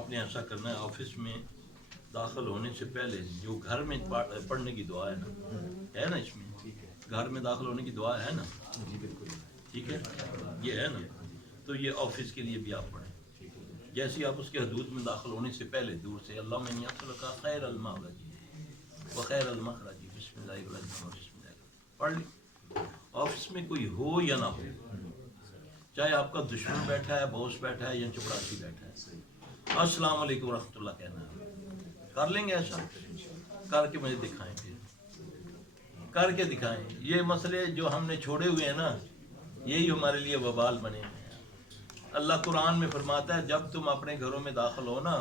آپ نے ایسا کرنا ہے آفس میں داخل ہونے سے پہلے جو گھر میں پڑھنے کی دعا ہے نا اس میں گھر میں داخل ہونے کی دعا ہے نا جی بالکل ٹھیک ہے یہ ہے نا تو یہ آفس کے لیے بھی آپ پڑھیں جیسے آپ اس کے حدود میں داخل ہونے سے پہلے دور سے اللہ میں کا خیر المخرج وخیر المخرج بسم اللہ الرحمن الرحیم بسم اللہ پڑھ لی آفس میں کوئی ہو یا نہ ہو چاہے آپ کا دشمن بیٹھا ہے باس بیٹھا ہے یا چپراسی بیٹھا ہے السلام علیکم ورحمۃ اللہ کہنا ہے کر لیں گے ایسا کر کے مجھے دکھائیں پھر کر کے دکھائیں یہ مسئلے جو ہم نے چھوڑے ہوئے ہیں نا یہی ہمارے لیے وبال بنے ہوئے ہیں اللہ قرآن میں فرماتا ہے جب تم اپنے گھروں میں داخل ہو نا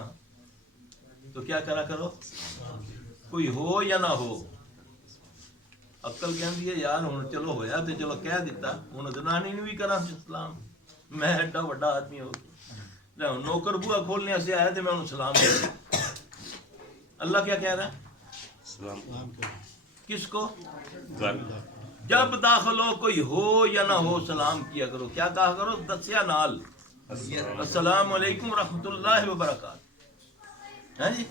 تو کیا کرا کرو کوئی ہو یا نہ ہو عقل کہندی ہے یار ہوں چلو ہویا تو چلو کہہ دیتا ہوں زنانی نے بھی کرا سلام میں ایڈا بڑا آدمی ہو نوکر بوا کھولنے سے آیا تو میں انہوں سلام کیا اللہ کیا کہہ رہا ہے سلام کس کو جب داخل ہو کوئی ہو یا نہ ہو سلام کیا کرو کیا کہا کرو دسیا نال السلام علیکم ورحمۃ اللہ وبرکاتہ ہے جی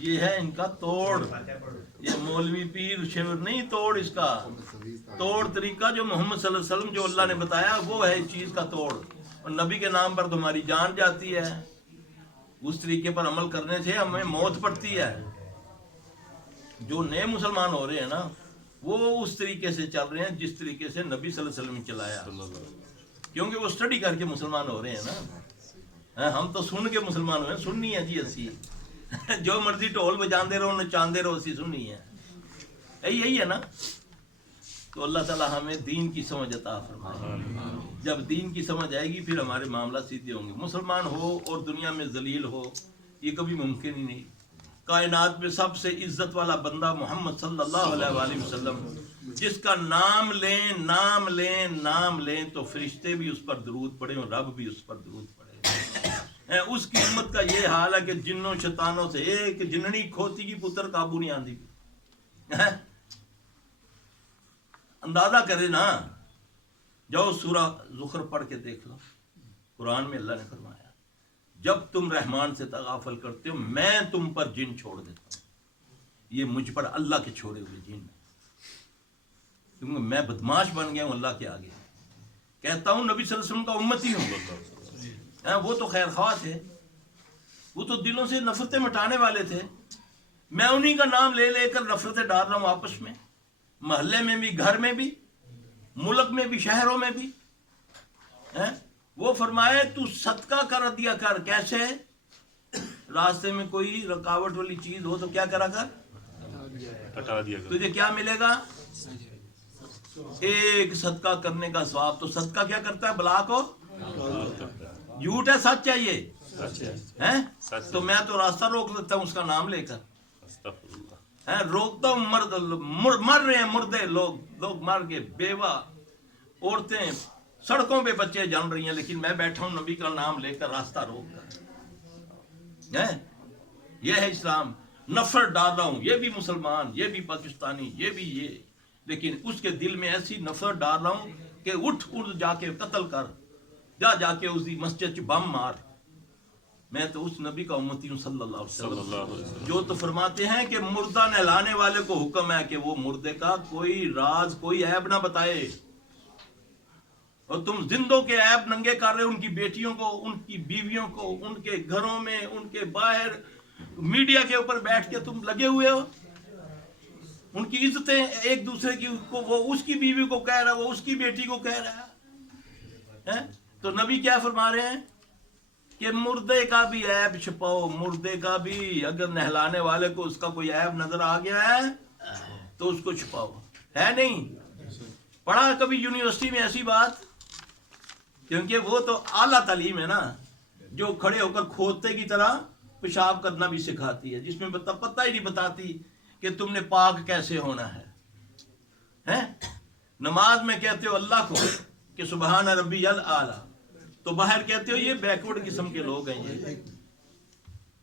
یہ ہے ان کا توڑ یہ مولوی پیر شیور نہیں توڑ اس کا توڑ طریقہ جو محمد صلی اللہ علیہ وسلم جو اللہ نے بتایا وہ ہے اس چیز کا توڑ اور نبی کے نام پر تمہاری جان جاتی ہے اس طریقے پر عمل کرنے سے ہمیں موت پڑتی ہے جو نئے مسلمان ہو رہے ہیں نا وہ اس طریقے سے چل رہے ہیں جس طریقے سے نبی صلی اللہ علیہ وسلم نے چلایا کیونکہ وہ سٹڈی کر کے مسلمان ہو رہے ہیں نا ہم تو سن کے مسلمان ہوئے ہیں سننی ہے جی اسی جو مرضی ڈھول بجاندے رہو نچاندے رہو اسی سننی ہے یہی ہے نا تو اللہ تعالیٰ ہمیں دین کی سمجھ عطا فرمائے جب دین کی سمجھ آئے گی پھر ہمارے معاملہ سیدھے ہوں گے مسلمان ہو اور دنیا میں ذلیل ہو یہ کبھی ممکن ہی نہیں کائنات میں سب سے عزت والا بندہ محمد صلی اللہ علیہ وآلہ وسلم جس کا نام لیں تو فرشتے بھی اس پر درود پڑھیں اور رب بھی اس پر درود پڑھے اس کی امت کا یہ حال ہے کہ جنوں شیطانوں سے ایک جننی کھوتی کی پتر قابو نہیں آندی اندازہ کرے نا جاؤ سورہ زخر پڑھ کے دیکھ لو قرآن میں اللہ نے فرمایا جب تم رحمان سے تغافل کرتے ہو میں تم پر جن چھوڑ دیتا ہوں یہ مجھ پر اللہ کے چھوڑے ہوئے جن کیونکہ میں بدماش بن گیا ہوں اللہ کے آگے کہتا ہوں نبی صلی اللہ علیہ وسلم کا امتی ہوں وہ تو خیر خواہ تھے وہ تو دلوں سے نفرتیں مٹانے والے تھے میں انہی کا نام لے لے کر نفرتیں ڈال رہا ہوں آپس میں محلے میں بھی گھر میں بھی ملک میں بھی شہروں میں بھی وہ فرمائے تو صدقہ کر دیا کر کیسے راستے میں کوئی رکاوٹ والی چیز ہو تو کیا کرا کر ہٹا دیا تجھے کیا ملے گا ایک صدقہ کرنے کا ثواب تو صدقہ کیا کرتا ہے بلا کو جھوٹ ہے سچ ہے یہ تو میں تو راستہ روک سکتا ہوں اس کا نام لے کر روکتا ہوں مر رہے ہیں مردے لوگ مر کے بیوہ عورتیں سڑکوں پہ بچے جان رہی ہیں لیکن میں بیٹھا ہوں نبی کا نام لے کر راستہ روک کر یہ ہے اسلام نفرت ڈال رہا ہوں یہ بھی مسلمان یہ بھی پاکستانی یہ بھی یہ لیکن اس کے دل میں ایسی نفرت ڈال رہا ہوں کہ اٹھ جا کے قتل کر جا کے اس مسجد بم مار میں تو اس نبی کا امتی ہوں صلی اللہ علیہ وسلم جو تو فرماتے ہیں کہ مردہ نہلانے والے کو حکم ہے کہ وہ مردے کا کوئی راز کوئی عیب نہ بتائے اور تم زندوں کے عیب ننگے کر رہے ان کی بیٹیوں کو ان کی بیویوں کو ان کے گھروں میں ان کے باہر میڈیا کے اوپر بیٹھ کے تم لگے ہوئے ہو ان کی عزتیں ایک دوسرے کی کو وہ اس کی بیوی کو کہہ رہا وہ اس کی بیٹی کو کہہ رہا ہے تو نبی کیا فرما رہے ہیں کہ مردے کا بھی عیب چھپاؤ مردے کا بھی اگر نہلانے والے کو اس کا کوئی عیب نظر آ گیا ہے تو اس کو چھپاؤ ہے نہیں پڑھا کبھی یونیورسٹی میں ایسی بات کیونکہ وہ تو اعلیٰ تعلیم ہے نا جو کھڑے ہو کر کھوتے کی طرح پیشاب کرنا بھی سکھاتی ہے جس میں پتہ ہی نہیں بتاتی کہ تم نے پاک کیسے ہونا ہے نماز میں کہتے ہو اللہ کو کہ سبحان ربی الاعلیٰ تو باہر کہتے ہو یہ بیکورڈ قسم کے لوگ ہیں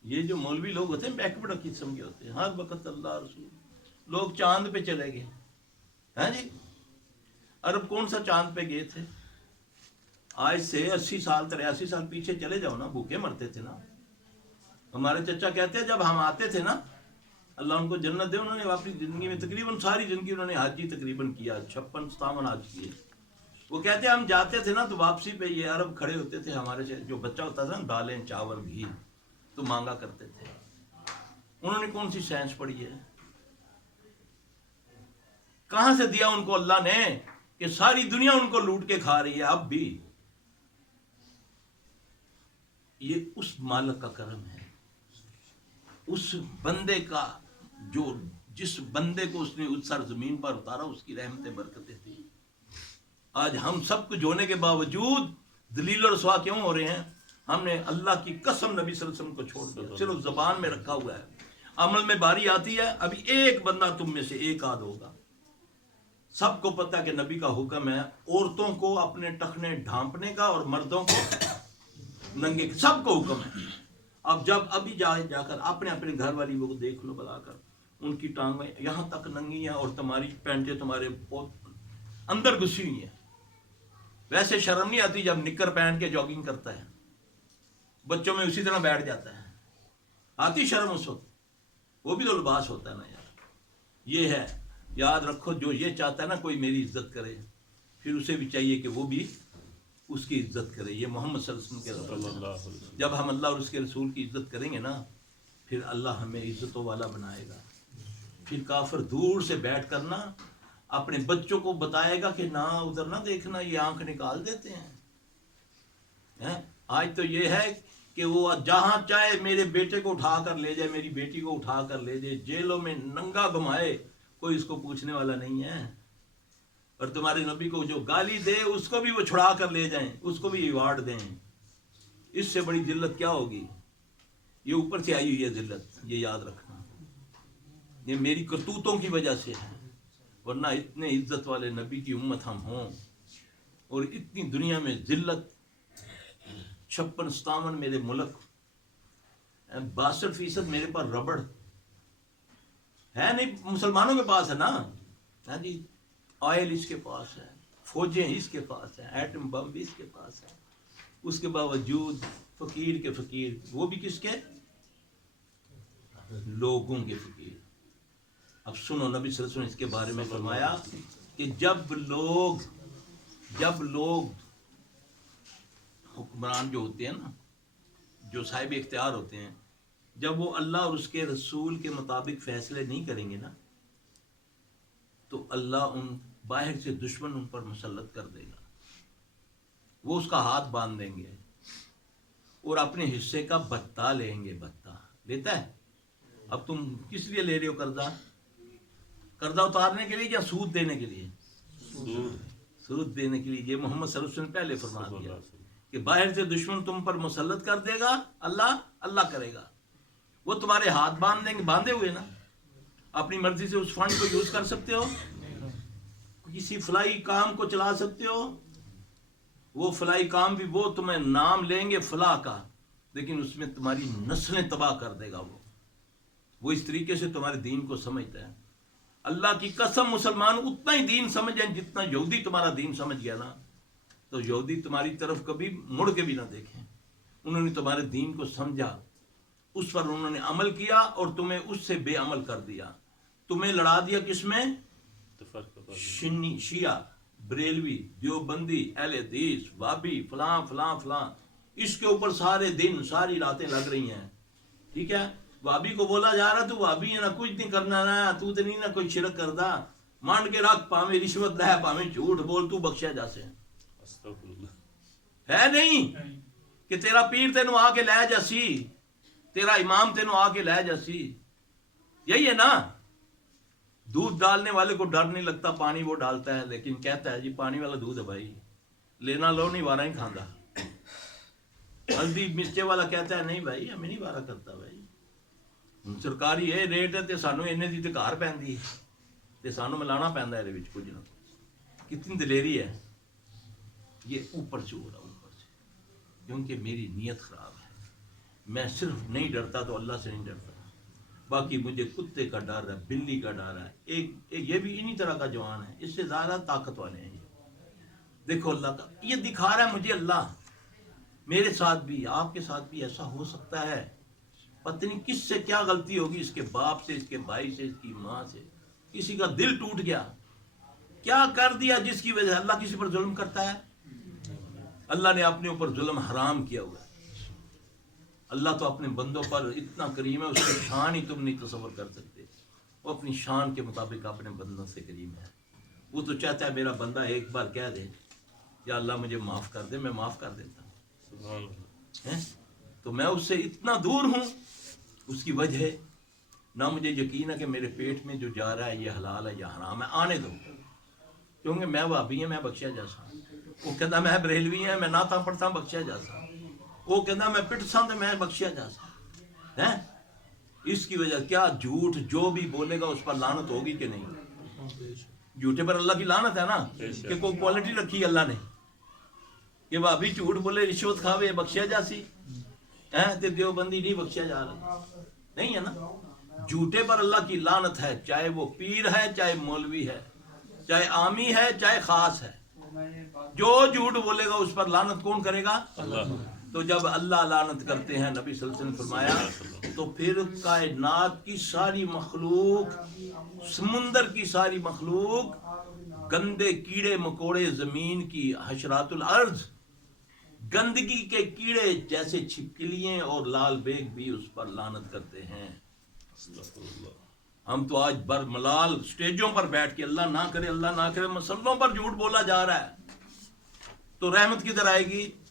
یہ جو مولوی لوگ ہوتے ہیں بیکورڈ قسم کے ہوتے ہیں ہر وقت اللہ رسول لوگ چاند پہ چلے گئے ہیں جی عرب کون سا چاند پہ گئے تھے آج سے 80 سال 83 سال پیچھے چلے جاؤ نا بھوکے مرتے تھے نا ہمارے چچا کہتے ہیں جب ہم آتے تھے نا، اللہ ان کو جنت دے، انہوں نے اپنی زندگی میں تقریباً ساری زندگی انہوں نے حج ہی تقریباً کیا، 56-57 حج کیے. وہ کہتے ہیں ہم جاتے تھے نا تو واپسی پہ یہ عرب کھڑے ہوتے تھے ہمارے سے، جو بچہ ہوتا تھا نا، دالیں چاول گھی تو مانگا کرتے تھے. انہوں نے کون سی سائنس پڑھی ہے؟ کہاں سے دیا ان کو اللہ نے کہ ساری دنیا ان کو لوٹ کے کھا رہی ہے اب بھی؟ یہ اس مالک کا کرم ہے، اس بندے کا جو جس بندے کو اس نے اس سرزمین پر اتارا، اس کی رحمتیں برکتیں تھیں. آج ہم سب کچھ ہونے کے باوجود دلیل اور رسوا کیوں ہو رہے ہیں؟ ہم نے اللہ کی قسم نبی صلی اللہ علیہ وسلم کو چھوڑ دیا، صرف زبان میں رکھا ہوا ہے. عمل میں باری آتی ہے، ابھی ایک بندہ تم میں سے ایک آدھ ہوگا. سب کو پتہ کہ نبی کا حکم ہے عورتوں کو اپنے ٹخنے ڈھانپنے کا اور مردوں کو ننگے، سب کو حکم ہے. اب جب ابھی جا کر اپنے گھر والی وہ دیکھ لو بلا کر، ان کی ٹانگیں یہاں تک ننگی ہیں اور تمہاری پینٹیں تمہارے اندر گھسی ہوئی ہیں. ویسے شرم نہیں آتی جب نکر پہن کے جاگنگ کرتا ہے، بچوں میں اسی طرح بیٹھ جاتا ہے؟ آتی شرم اس وقت؟ وہ بھی تو لباس ہوتا ہے نا یار. یہ ہے، یاد رکھو، جو یہ چاہتا ہے نا کوئی میری عزت کرے، پھر اسے بھی چاہیے کہ وہ بھی اس کی عزت کرے. یہ محمد صلی اللہ علیہ وسلم کے رسول. جب ہم اللہ اور اس کے رسول کی عزت کریں گے نا، پھر اللہ ہمیں عزتوں والا بنائے گا. پھر کافر دور سے بیٹھ کر نا اپنے بچوں کو بتائے گا کہ نہ ادھر نہ دیکھنا، یہ آنکھ نکال دیتے ہیں. آج تو یہ ہے کہ وہ جہاں چاہے میرے بیٹے کو اٹھا کر لے جائے، میری بیٹی کو اٹھا کر لے جائے، جیلوں میں ننگا گھمائے، کوئی اس کو پوچھنے والا نہیں ہے. اور تمہارے نبی کو جو گالی دے اس کو بھی وہ چھڑا کر لے جائیں، اس کو بھی ایوارڈ دیں. اس سے بڑی ذلت کیا ہوگی؟ یہ اوپر سے آئی ہوئی ہے ذلت، یہ یاد رکھنا. یہ میری کرتوتوں کی وجہ سے ہے، ورنہ اتنے عزت والے نبی کی امت ہم ہوں اور اتنی دنیا میں ذلت. 56-57 میرے ملک، 62% میرے پاس ربڑ ہے نہیں، مسلمانوں کے پاس ہے نا. ہاں جی، آئل اس کے پاس ہے، فوجیں اس کے پاس ہیں، ایٹم بم بھی اس کے پاس ہے. اس کے باوجود فقیر کے فقیر، وہ بھی کس کے؟ لوگوں کے فقیر. اب سنو، نبی صلی اللہ علیہ وسلم اس کے بارے میں فرمایا کہ جب لوگ حکمران جو ہوتے ہیں نا، جو صاحب اختیار ہوتے ہیں، جب وہ اللہ اور اس کے رسول کے مطابق فیصلے نہیں کریں گے نا، تو اللہ ان باہر سے دشمن ان پر مسلط کر دے گا. وہ اس کا ہاتھ باندھ دیں گے اور اپنے حصے کا بتہ لیں گے. بتہ لیتا ہے. اب تم کس لیے لے رہے ہو قرضہ؟ قرضہ اتارنے کے لیے یا سود دینے کے لیے؟ سود دینے کے لیے. یہ محمد صلی اللہ علیہ وسلم نے پہلے فرما دیا کہ باہر سے دشمن تم پر مسلط کر دے گا، اللہ کرے گا. وہ تمہارے ہاتھ باندھ دیں گے، باندھے ہوئے نا. اپنی مرضی سے اس فنڈ کو یوز کر سکتے ہو، کسی فلائی کام کو چلا سکتے ہو. وہ فلائی کام بھی وہ تمہیں نام لیں گے فلاح کا، لیکن اس میں تمہاری نسلیں تباہ کر دے گا. وہ اس طریقے سے تمہارے دین کو سمجھتا ہے. اللہ کی قسم، مسلمان اتنا ہی دین سمجھیں جتنا یہودی تمہارا دین سمجھ گیا نا، تو یہودی تمہاری طرف کبھی مڑ کے بھی نہ دیکھیں. انہوں نے تمہارے دین کو سمجھا، اس پر انہوں نے عمل کیا اور تمہیں اس سے بے عمل کر دیا. تمہیں لڑا دیا کس میں؟ سنی، شیعہ، بریلوی، دیوبندی، اہل حدیث، وہابی، فلاں فلاں فلاں. اس کے اوپر سارے دن ساری راتیں لگ رہی ہیں. ٹھیک ہے، وہابی کو بولا جا رہا تو وہابی ہے نا، کچھ نہیں کرنا نا، تو نہیں نہ کوئی شرک کردا، مانڈ کے رکھ، پاویں رشوت لے، پاویں جھوٹ بول، تو بخشیا جا سے. ہے نہیں کہ تیرا پیر تینوں آ کے لے جاسی، تیرا امام تینوں آ کے لے جاسی. یہی ہے نا. دودھ ڈالنے والے کو ڈر نہیں لگتا، پانی وہ ڈالتا ہے، لیکن کہتا ہے جی پانی والا دودھ ہے بھائی، لینا لو، نہیں وارا ہی کھاندا. ہلدی مرچے والا کہتا ہے نہیں بھائی ہمیں نہیں وارا کرتا بھائی، سرکاری یہ ریٹ ہے تے سانو انہیں دی تے گھر پیندی ہے تے سانو ملانا پیندا ہے وچ کچھ نہ کچھ. کتنی دلیری ہے. یہ اوپر سے ہو رہا، اوپر سے، کیونکہ میری نیت خراب ہے. میں صرف نہیں ڈرتا تو اللہ سے نہیں ڈرتا، باقی مجھے کتے کا ڈر ہے، بلی کا ڈر ہے. ایک یہ بھی انہی طرح کا جوان ہے، اس سے زیادہ طاقت والے ہیں. دیکھو اللہ کا یہ دکھا رہا ہے مجھے. اللہ میرے ساتھ بھی، آپ کے ساتھ بھی ایسا ہو سکتا ہے پتہ نہیں کس سے کیا غلطی ہوگی، اس کے باپ سے، اس کے بھائی سے، اس کی ماں سے، کسی کا دل ٹوٹ گیا، کیا کر دیا جس کی وجہ سے اللہ کسی پر ظلم کرتا ہے؟ اللہ نے اپنے اوپر ظلم حرام کیا ہوا ہے۔ اللہ تو اپنے بندوں پر اتنا کریم ہے، اس کی شان ہی تم نہیں تصور کر سکتے۔ وہ اپنی شان کے مطابق اپنے بندوں سے کریم ہے۔ وہ تو چاہتا ہے میرا بندہ ایک بار کہہ دے یا اللہ مجھے معاف کر دے، میں معاف کر دیتا ہوں۔ سبحان اللہ۔ ہیں؟ تو میں اس سے اتنا دور ہوں، اس کی وجہ نہ مجھے یقین ہے کہ میرے پیٹ میں جو جا رہا ہے یہ حلال ہے یا حرام ہے، آنے دو، کیونکہ میں وہابی ہوں، میں بخشیا جا سا۔ وہ کہتا میں بریلوی ہوں، میں نعتاں پڑھتا ہوں، بخشیا جا سا۔ وہ کہتا میں پٹ سا تو میں بخشیا جا سا۔ ہیں؟ اس کی وجہ کیا جھوٹ جو بھی بولے گا اس پر لعنت ہوگی کہ نہیں؟ جھوٹے پر اللہ کی لعنت ہے نا، کہ کوئی کوالٹی رکھی اللہ نے کہ وہ ابھی جھوٹ بولے، رشوت کھاوے، بخشیا جا سی ہیں، تے دیوبندی نہیں بخشیا جا رہا، نہیں ہے نا۔ جھوٹے پر اللہ کی لعنت ہے، چاہے وہ پیر ہے، چاہے مولوی ہے، چاہے عامی ہے، چاہے خاص ہے۔ جو جھوٹ بولے گا اس پر لعنت کون کرے گا؟ اللہ۔ تو جب اللہ لعنت کرتے ہیں، نبی صلی اللہ علیہ وسلم نے فرمایا، تو پھر کائنات کی ساری مخلوق، سمندر کی ساری مخلوق، گندے کیڑے مکوڑے زمین کی، حشرات الارض، گندگی کے کیڑے جیسے چھپکلیاں اور لال بیگ بھی اس پر لعنت کرتے ہیں۔ ہم تو آج برملال سٹیجوں پر بیٹھ کے اللہ نہ کرے مسلمانوں پر جھوٹ بولا جا رہا ہے، تو رحمت کدھر آئے گی؟